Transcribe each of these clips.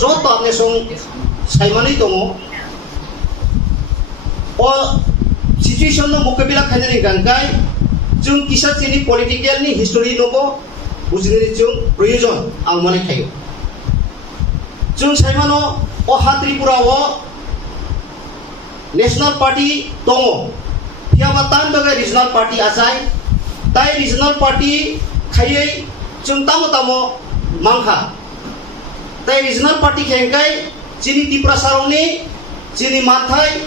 jot apne song saimani tongo o situation no mukabila khainani gangkai jung kisa chini political ni history nobo bujini jung proyojon ang mane khayo jung saimano o Tripura o national party tongo hiabatan bagai regional party asai tai regional party khayai jung tamo mangha tai regional party khengkai chini Tripura sarongni chini mathai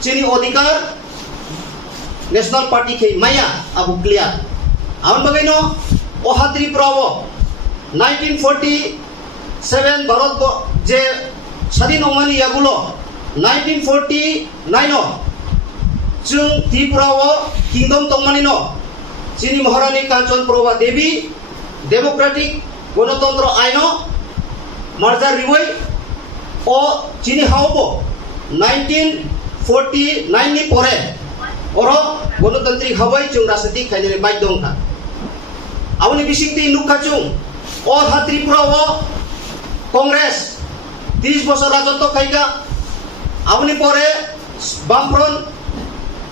chini odikar national party khe maya abu clear aun bagaino o Tripura o 1947 bharat je স্বাধীন অমানি ইয়াগুলো 1949 जों त्रिपुराव kingdom तंगमानिनो चिनी महारानी कांचन प्रभा देवी democratic गणतंत्र आइनो मार्जार रिवै ओ चिनी हावबो 1949 नि परे ओरो गणतांत्रिक हावै जों राजनीति खायने बायदोंखा आवनि बिसिंति नुखाचुं ओ त्रिपुराव कांग्रेस 30 বছর রাজত্ব খাইকা আপনি পরে বামফ্রন্ট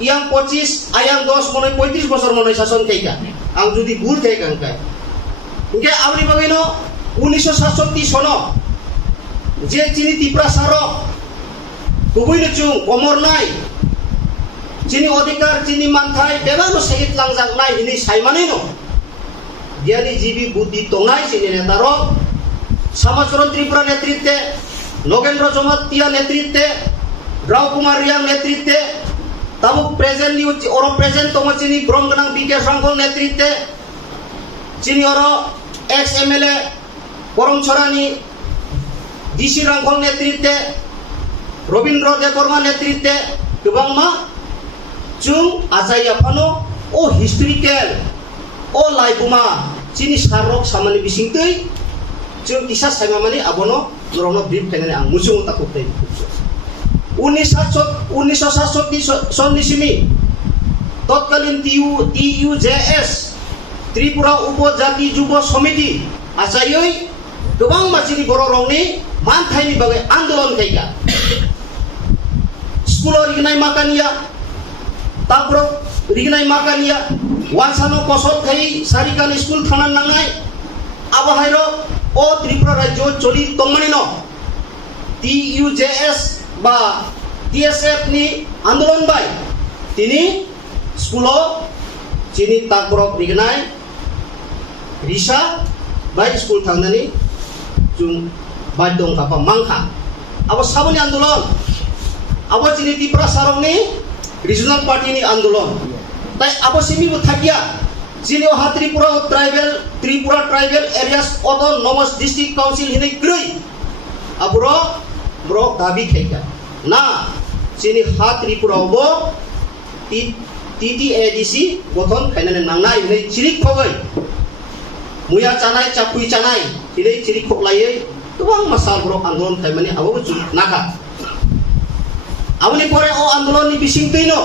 ইয়াং 25 আয়াং 10 মনে 35 বছর মনে শাসন খাইকা আং যদি ভুল খাইকা কাই ইনকে আপনি বাগিনো 1967 সন যে চিনি ত্রিপুরা সারক গুবইনো চুং অমর নাই চিনি অধিকার চিনি মানথাই বেবানো সহিত লাংজাক নাই হিনি সাইমানিনো জ্ঞানী জীবী বুদ্ধি তংনাই চিনি নেতারক समाचरण त्रिपुरा नेतृत्वे नगेंद्र जमातिया नेतृत्वे राव कुमार रियांग नेतृत्वे ताबुक प्रेजेंट न्यूज और प्रेजेंट तमचिनी ब्रह्मगनांग बीके सांगल नेतृत्वे चिनी और एक्स एमएलए परमछरानी डीसी रांगल नेतृत्वे रविंद्र देवबर्मा नेतृत्वे गोबांमा जों आजाय आफानो ओ हिस्टोरिकल ओ लाइबुमा चिनी सारक सामानि बिसिंतै जों किसा साइमामानि आबनो नरनो ब्रिफ खायनानै आं मुसुं ताखौ प्ले 1967 सननिसिमि तत्कालीन TUJS त्रिपुरा उपजाति युव समिति आसायै गोबां मानसिनि बर' रंनि मानथायनि बागै आन्दोलन खायगा स्कुलाव रिगनाय माकानिया ताब्रक रिगनाय माकानिया वानसानो कसत खाय सारिकानि स्कुल थाना नांनाय आबाहायरो ओ त्रिपुरा राज्य चली तंगमानिनो TUJS बा TSF नि आंदोलन बाय तिनी स्कुलो चिनी ताकरक रिगनाय रिसा बाय स्कुल थांनानै जों बायदों कापा मांखा आबो साबनि आंदोलन आबो चिनी त्रिपुरा सारंनि रिजनल पार्टी नि आंदोलन ताई आबो सिमिबो थाकिया चिनी ओ Tripura tribal areas autonomous district council हिनै ग्रै आबरो ब्रक दाबि खायगा ना चिनी त्रिपुरावबो TTADC गठन खायनानै नांनाय हिनै चिरिक खगै मुया चानाय चापुइ चानाय हिनै चिरिक खगलायै गोबां मासाल ब्रक आंदोलन खायमानि आबो जुग नाखा आबनि परे ओ आंदोलननि बिसिंतैनो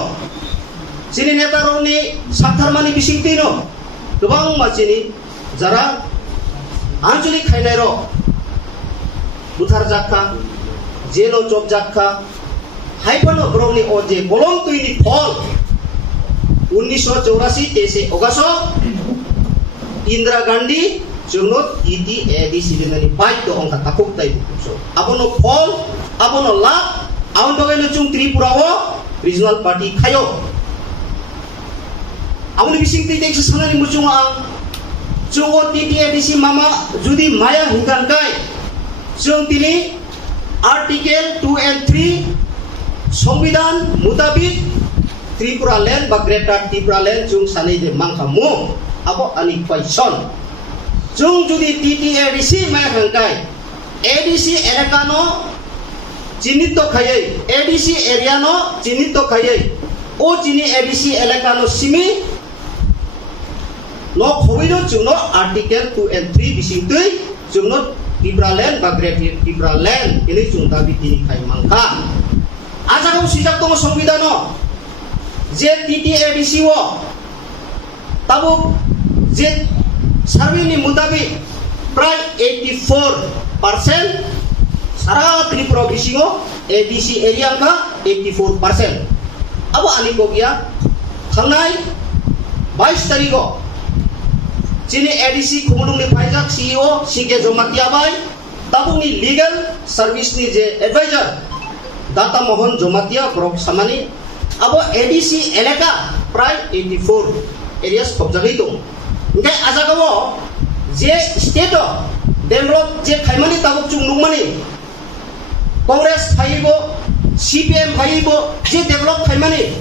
चिनी नेतारनि साथारमानि बिसिंतैनो गोबां मानसिनि যারা আঞ্চলিক খাইনাইর বুথার জাখা জেলো চপ জাখা হাইপানো ব্রমনি ও যে কলম তৈরি ফল 1984 তেসে অগাস্ট ইন্দিরা গান্ধী জন্য TTADC দিনানি বাইতো অংকা তাকুক তাই বুকছো আপনো ফল আপনো লাভ আউন বাগাইনো চুং ত্রিপুরাও রিজনাল পার্টি খায়ো आउनि बिसिंति टेक्स सानानि मुचुंगा जों TTADC मामा जुदि माया हिंगांगाय जों तिनि आर्टिकल 2 and 3 संविधान मुताबिक त्रिपुरा लैंड बा ग्रेटर त्रिपुरा लैंड जों सानै दे मांखामु आबो आनि क्वेश्चन जों जुदि TTADC माया हिंगांगाय ADC एलाकानो चिन्हित खायै ADC एरियानो चिन्हित खायै ओ चिनि ADC एलाकानो Simi no khobino jungno article 2 and 3 bisingtui jungno Tripura land ba great Tripura land ini jungta bitini khai mangka aja kau sijak tong संविधानो J TTADC wo tabu जे सर्वे नि मुताबिक प्राय 84% Sara Tripura bisingo ADC area ka 84%. Abo ani ko kia thangnai 22 tariko chini ADC khumulung ni phaijak CEO sike jomatia bai tabungi legal service ni je advisor data mohon jomatia brok samani abo ADC elaka pray 84 areas khobjagai dong ngai ajagabo je state develop je khaimani tabuk chung nungmani Congress phaibo CPM phaibo je develop khaimani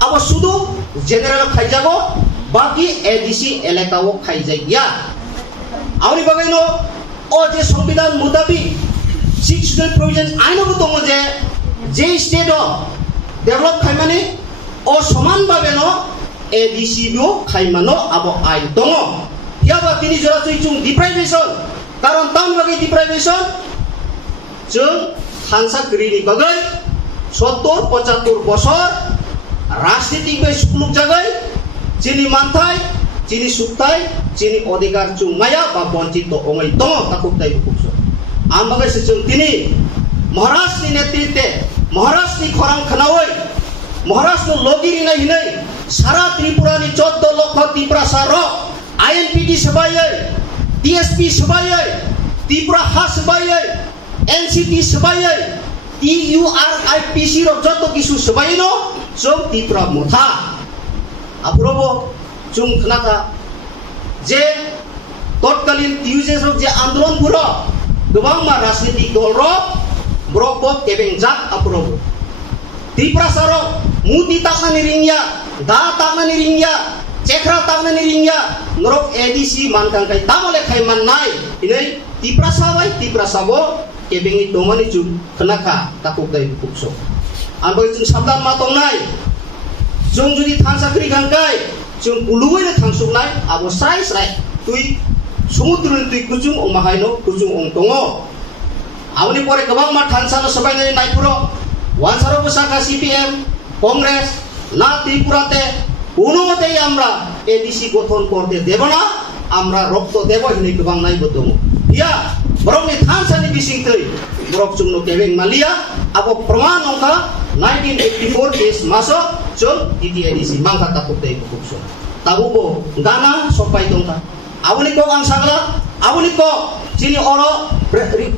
abo sudu general khaijago baki ADC elakao khaijaiya auni bagaino o je সংবিধান মোতাবিক 6 provision আইনগত দङ যে state develop খাইমানি ও সমান ভাবে ন ADC B খাইমানো আবো আইন দङ ইয়াবা তিনি জরা চুং ডিপ্রাইভেশন কারণ তাম বাগে ডিপ্রাইভেশন जों थानसागिरिनि बागै 70-75 বছর राजनीतिक बै सुलुक जागै जिनि मानथाय जिनि सुखथाय जिनि अधिकार चुं माया बा बन्चित ओंगै दङ ताकुबताय बुकुसो आम बागै जों दिनै महाराष्ट्रनि नेतृत्वे महाराष्ट्रनि खरां खनावै महाराष्ट्र लगिरि नाय हिनै सारा त्रिपुरानि 14 लक्ष त्रिपुरासा र INPD सबायै DSP सबायै त्रिपुरा हा सबायै NCT सबायै TURIPC ro joto kisu सबायै no जों त्रिपुरा मोथा आपुरबो जों खोनाथा जे तत्कालीन टिउजेस जे आंदोलन पुरो गोबां मा राजनीतिक दल रो ब्रक केबें जाक आपुरबो त्रिपुरा सारो मुति ताकनानि रिंगिया दा ताकनानि रिंगिया चेखरा ताकनानि रिंगिया नरक ADC मानखांखाय दामले खाय माननाय इनै त्रिपुरा साबाय त्रिपुरा साबो केबेंनि दमानि जुग खोनाखा ताकुबदाय बुकसो आंबो जों साबधान मा दंनाय जों जुदि थानसाख्रि खांखाय जों उलुवैनो थांसुकनाय आबो स्राय स्राय तुइ समुद्रनि तुइ कुजुं ओं माहायनो कुजुं ओं दङ आबनि परे गोबां मा थानसानो सबायनानै नायपुरो वानसारो बसाखा CPM কংগ্রেস না ত্রিপুরাতে কোনোমতেই আমরা ADC গঠন করতে দেব না আমরা রক্ত দেব হিনে গোবাং নাইবো দङ ইয়া বরংনি थानसानि बिसिंथै बरक जोंनो केबें मालिया आबो प्रमाण अंका 1984 देश मासो जों DTIDC मांखा ताकुबदाय बुकसो ताबुबो गाना सपाय दंखा आबनि को आं सागला आबनि को जिनि अरो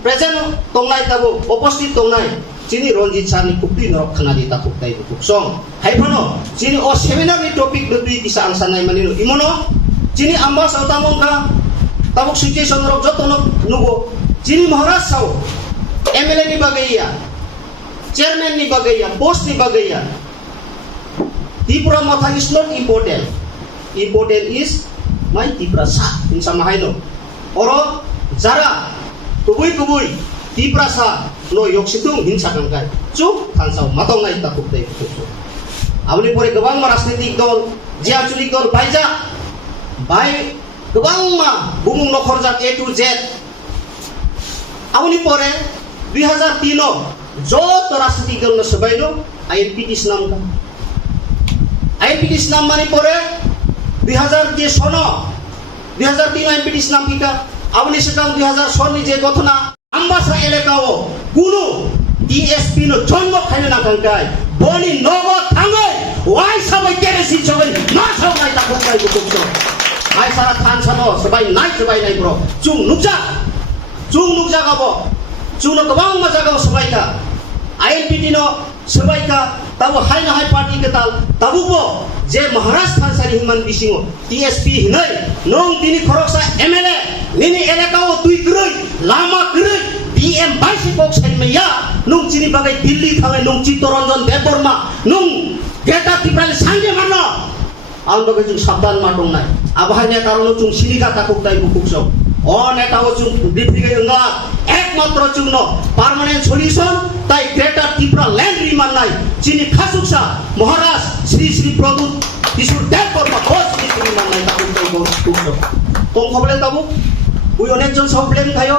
प्रेजेन्ट दंनाय ताबु उपस्थित दंनाय जिनि रंजित सारनि कुपि नरक खानादि ताकुबदाय बुकसो हायफनो जिनि अ सेमिनार नि टपिक दुइ किसा आं साननाय मानिनो इमनो जिनि आम्बा सावतामंखा ताबुक सिचुएसन रक जतनो नुगो जिनि महाराज साव MLA नि bagaiya chairman ni bagaiya post ni bagaiya Tripura Motha is not important is my Tripura sa insa mahaino oro jara kubui Tripura sa no yoksitung hinsa kangkai cuk thansau matong nai takubdai bukuso abni pore gobang ma rajnitik dol jia chulik dol baija bai gobang ma bumung nokhorjak A to Z abni pore 2003 যত রাজনীতিক দল সবাইনো INPD নাম কা INPD নাম মানে পরে 2000 যে সন 2003 INPD নাম কিকা আপনি সেটাও 2000 নি যে ঘটনা আম্বাসা এলাকাও কোন DSP নো জন্ম খাইনে না কাঙ্কাই বনি নগদ থাঙ্গে ওয়াই সবাই কেরেসি সবাই না সবাই তা কোথায় বুকছো আই সারা থান সানো সবাই নাই ব্রো চুং নুকজা গাবো चुनो गोबां माजागाव सबायका INPD नो सबायका ताबो हायना हाय पार्टी के ताल ताबुबो जे महाराष्ट्र थानसारि हिमान बिसिङो TSP हिनै नों दिनि खरकसा MLA निनि एलेकाव तुइ ग्रै लामा ग्रै DM बाइसि बक्स साइनमैया नों चिनि बागै दिल्ली थाङै नों चित्तरन्जन देबबर्मा नों गेटा तिप्राले सांगे मानो आं बागै जों साबधान मा दंनाय आबहायने तारनो जों सिलिका ताकुबदाय बुकुसो अ नेताओ जों डिप्रिगे ओंगा एकमात्र जोंनो पार्मानेंट सल्यूशन ताई ग्रेटर त्रिपुरा लैंड रिमाननाय जिनि खासुकसा महाराज श्री प्रभु किशोर देव बर्मा घोष रिमाननाय ताकुबदाय बुकुसो तंग खबले ताबु बुइ अनेकजन सावब्लेम थायो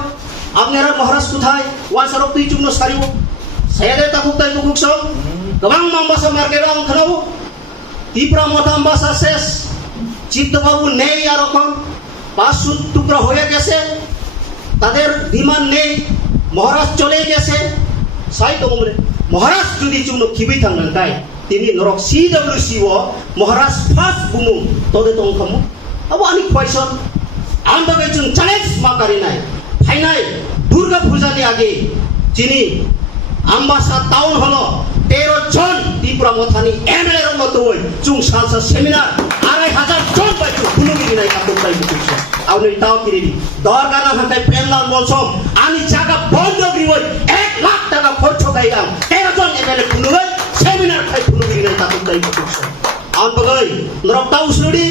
आपनेरा महाराज कुथाय वानसारक तुइ जोंनो सारिबो सायादे ताकुबदाय बुकुसो गोबां मांबासा मार्केटआव आं खोनाबो त्रिपुरा मथा आम्बासा शेष চিত্তবাবু নেই আর এখন 500 টুকরা হয়ে গেছে তাদের ডিমান্ড নেই মহারাজ চলে গেছে সাই দংলে মহারাজ যদি চুনো খিবি থাঙ্গান তাই তিনি নরক CWC ও মহারাজ ফার্স্ট বুমু তদে তংখামু আবো আনি কোয়েশন আমবাগে চুন চ্যালেঞ্জ মাকারি নাই ফাইনাই দুর্গা পূজানি আগে যিনি আমবাসা টাউন হলো 13 জন ত্রিপুরা মথানি MLA এর মতো ওই চুং সালসা সেমিনার 2500 জন বাইচু খুলুগিরি নাই কাপড় পাই বুঝছে আউনি তাও কিরিবি দরকার না হাতে প্রেমলাল মলসম আনি জায়গা বন্ধ করি ওই 1 লাখ টাকা খরচ গাইলাম 13 জন MLA খুলুগই সেমিনার খাই খুলুগিরি নাই কাপড় পাই বুঝছে আউন বগই নরকটা উসলুডি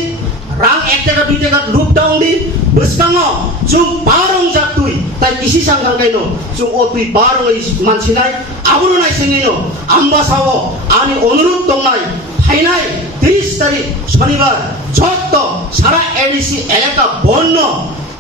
রাং 1 টাকা 2 টাকা লুপ ডাউন দি বসকাঙ্গো চুং বারং জাক তুই তাই কিসি সাংগাং কাইনো চুং ও তুই বারং মানসিনাই আবুনো নাই সেঙ্গিনো আমবাসাও আনি অনুরোধ দংনাই ফাইনাই 30 তারিখ শনিবার যত সারা ADC এলাকা বন্য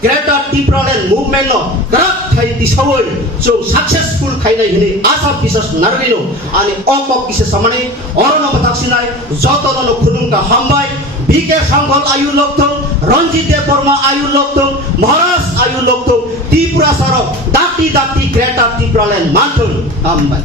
গ্রেটার ত্রিপুরাল্যান্ড মুভমেন্ট গ্রাফ থাই দিছাওই চুং সাকসেসফুল খাইনাই হিনি আশা বিশ্বাস নারগিনো আনি অকক কিসে সামানে অরনম তাকসিনাই যত নন খুদুমকা হামবাই বিকে সংঘল আয়ু লক্তং রঞ্জিত দেব বর্মা আয়ু লক্তং মহারাজ আয়ু লক্তং ত্রিপুরা সারক দাতি দাতি গ্রেটার ত্রিপুরাল্যান্ড মানথুন হামবাই